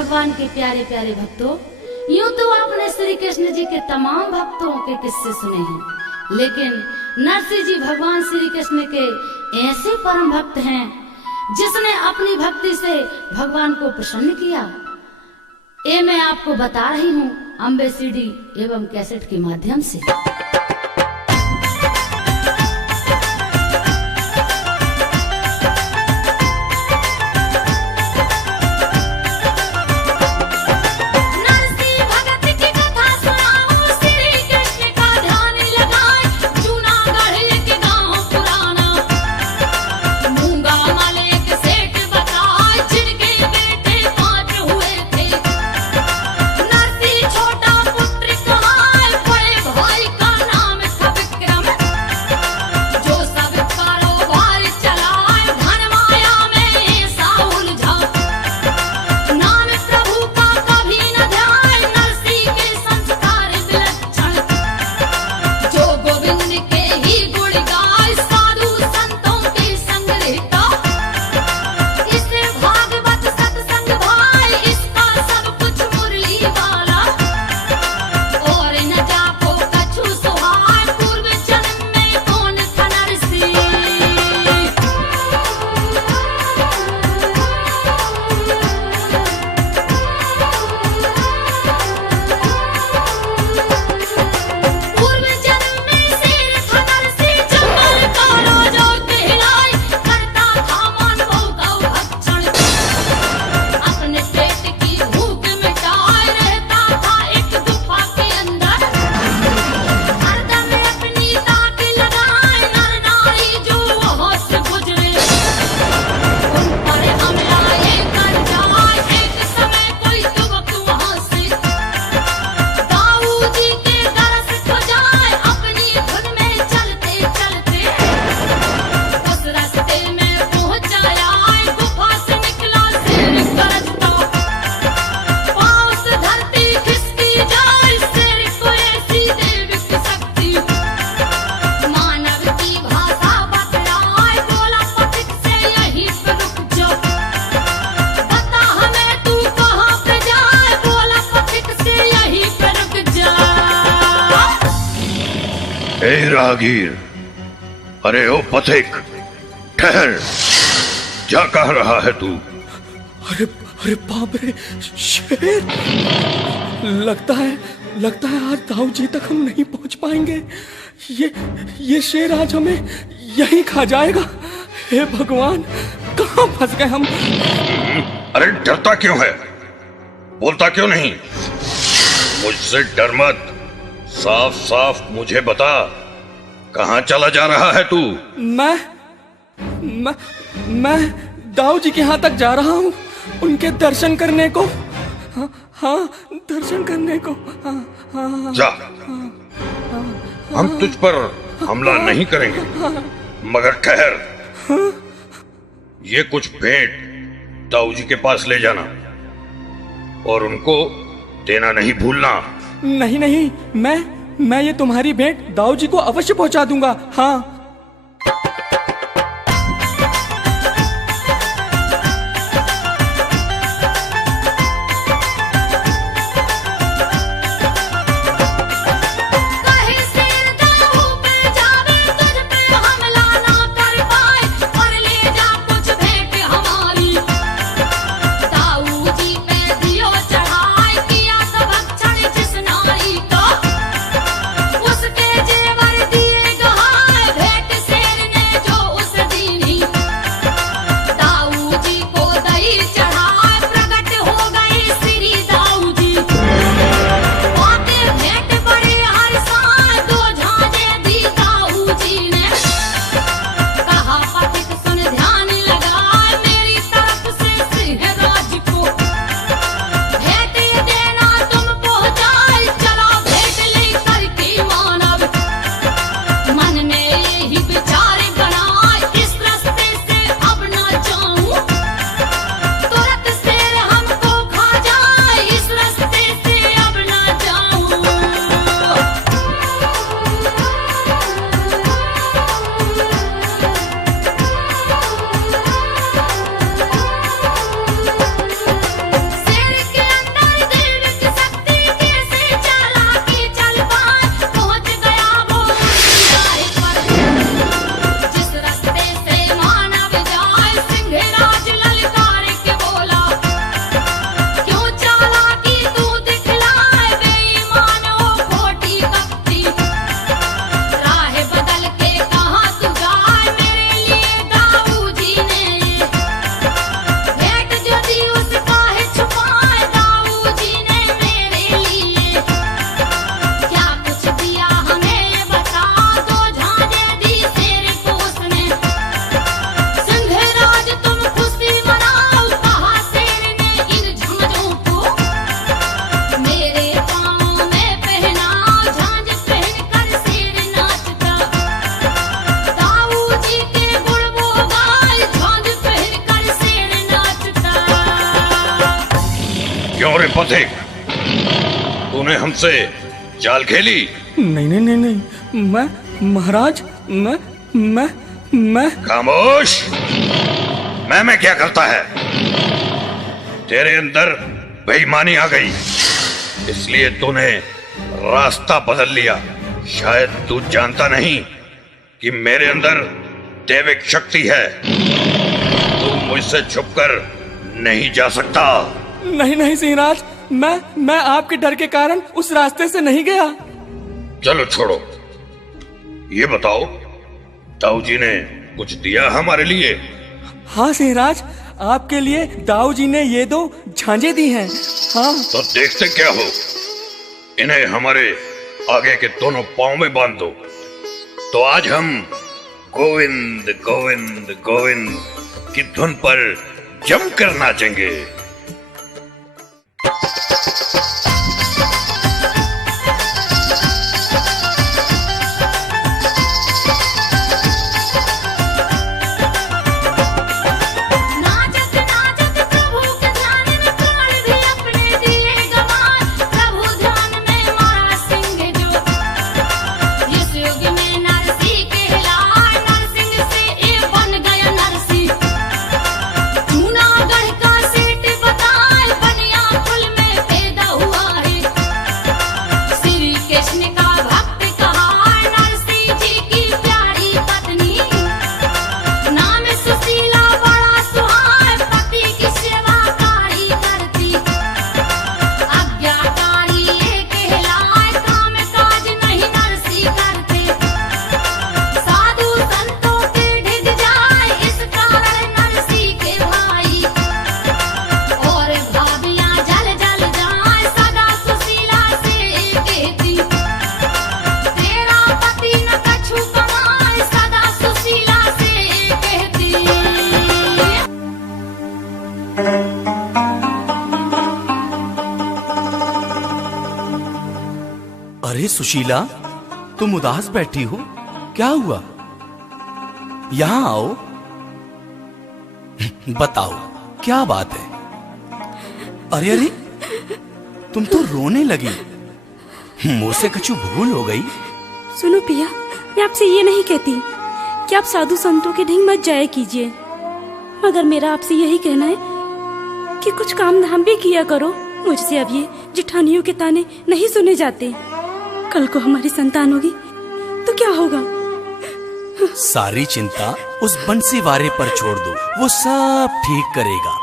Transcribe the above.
भगवान के प्यारे प्यारे भक्तों, यूं तो आपने श्री कृष्ण जी के तमाम भक्तों के किस्से सुने हैं, लेकिन नरसिंह जी भगवान श्री कृष्ण के ऐसे परम भक्त हैं जिसने अपनी भक्ति से भगवान को प्रसन्न किया। ये मैं आपको बता रही हूँ अम्बे सीडी एवं कैसेट के माध्यम से। ए राहगीर, अरे ओ पथिक, ठहर, क्या कह रहा है तू? अरे अरे बाप रे, शेर! लगता है आज दाऊ जी तक हम नहीं पहुंच पाएंगे। ये शेर आज हमें यहीं खा जाएगा। हे भगवान, कहां फंस गए हम? अरे डरता क्यों है? बोलता क्यों नहीं? मुझसे डर मत, साफ साफ मुझे बता, कहां चला जा रहा है तू? मैं दाऊ जी के यहाँ तक जा रहा हूँ, उनके दर्शन करने को। हाँ, दर्शन करने को। हाँ। जा, हम तुझ पर हमला नहीं करेंगे, मगर ठहर, ये कुछ भेंट दाऊ जी के पास ले जाना और उनको देना नहीं भूलना। नहीं, मैं ये तुम्हारी भेंट दाऊ जी को अवश्य पहुंचा दूंगा। हाँ। उसके जेवर दिए गहाए पथिक, तूने हमसे चाल खेली? नहीं नहीं नहीं नहीं, मैं महाराज, मैं खामोश। मैं क्या करता है? तेरे अंदर बेईमानी आ गई, इसलिए तूने रास्ता बदल लिया। शायद तू जानता नहीं कि मेरे अंदर दैविक शक्ति है। तू मुझसे छुपकर नहीं जा सकता। नहीं नहीं सिंहराज, मैं आपके डर के कारण उस रास्ते से नहीं गया। चलो छोड़ो, ये बताओ, ताऊ जी ने कुछ दिया हमारे लिए? हाँ सिंहराज, आपके लिए दाऊ जी ने ये 2 झांझे दी हैं। हाँ। तो देखते क्या हो, इन्हें हमारे आगे के दोनों पांव में बांध दो, तो आज हम गोविंद गोविंद गोविंद की धुन पर जमकर नाचेंगे। अरे सुशीला, तुम उदास बैठी हो, क्या हुआ? यहां आओ, बताओ क्या बात है? अरे अरे, तुम तो रोने लगी, मुझसे कुछ भूल हो गई? सुनो पिया, मैं आपसे ये नहीं कहती कि आप साधु संतों के ढींग मत जाया कीजिए, मगर मेरा आपसे यही कहना है कि कुछ काम धाम भी किया करो। मुझसे अब ये जिठानियों के ताने नहीं सुने जाते। कल को हमारी संतान होगी तो क्या होगा? सारी चिंता उस बंसीवारे पर छोड़ दो, वो सब ठीक करेगा।